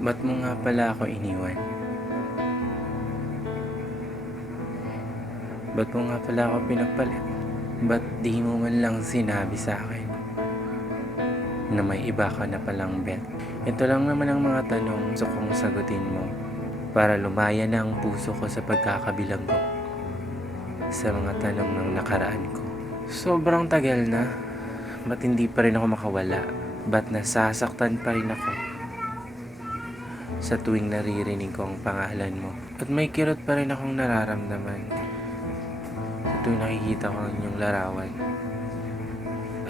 Ba't mo nga pala ako iniwan? Ba't mo nga pala ako pinagpalit? Ba't di mo man lang sinabi sa akin na may iba ka na palang bet? Ito lang naman ang mga tanong gusto kong sagutin mo para lumaya na ang puso ko sa pagkakabilang ko sa mga tanong ng nakaraan ko. Sobrang tagal na. Ba't hindi pa rin ako makawala? Ba't nasasaktan pa rin ako sa tuwing naririnig ko ang pangalan mo? At may kirot pa rin akong nararamdaman sa tuwing nakikita ko ang inyong larawan?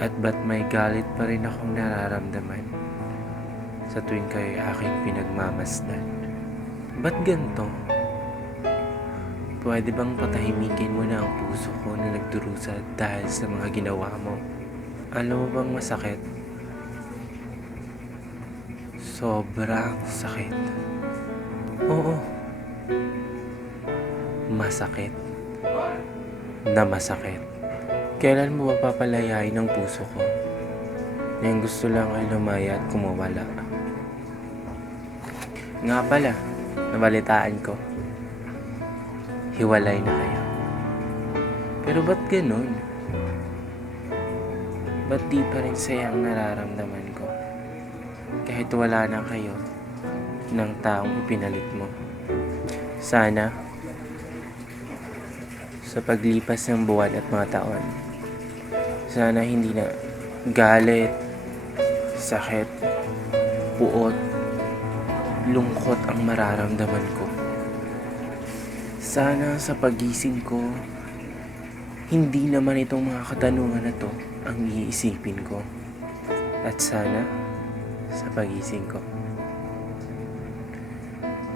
At ba't may galit pa rin akong nararamdaman sa tuwing kayo'y aking pinagmamasdan? Ba't ganito? Pwede bang patahimikin mo na ang puso ko na nagdurusa dahil sa mga ginawa mo? Alam mo bang masakit? Sobrang sakit. Oo. Masakit. Na masakit. Kailan mo ba papalayain ang puso ko na yung gusto lang ay lumaya at kumawala? Nga pala, nabalitaan ko. Hiwalay na kayo. Pero ba't ganun? Ba't di pa rin saya ang nararamdaman ko? Kahit wala na kayo ng taong ipinalit mo. Sana, sa paglipas ng buwan at mga taon, sana hindi na galit, sakit, puot, lungkot ang mararamdaman ko. Sana sa pagising ko, hindi naman itong mga katanungan na to ang iisipin ko. At sana, sa pagising ko,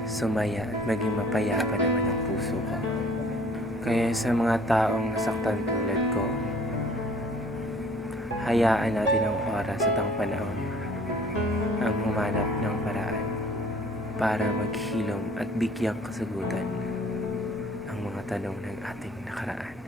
sumaya at maging mapayapa naman ang puso ko. Kaya sa mga taong nasaktan tulad ko, hayaan natin ang oras at ang panahon ang humanap ng paraan para maghilom at bigyang kasagutan ang mga tanong ng ating nakaraan.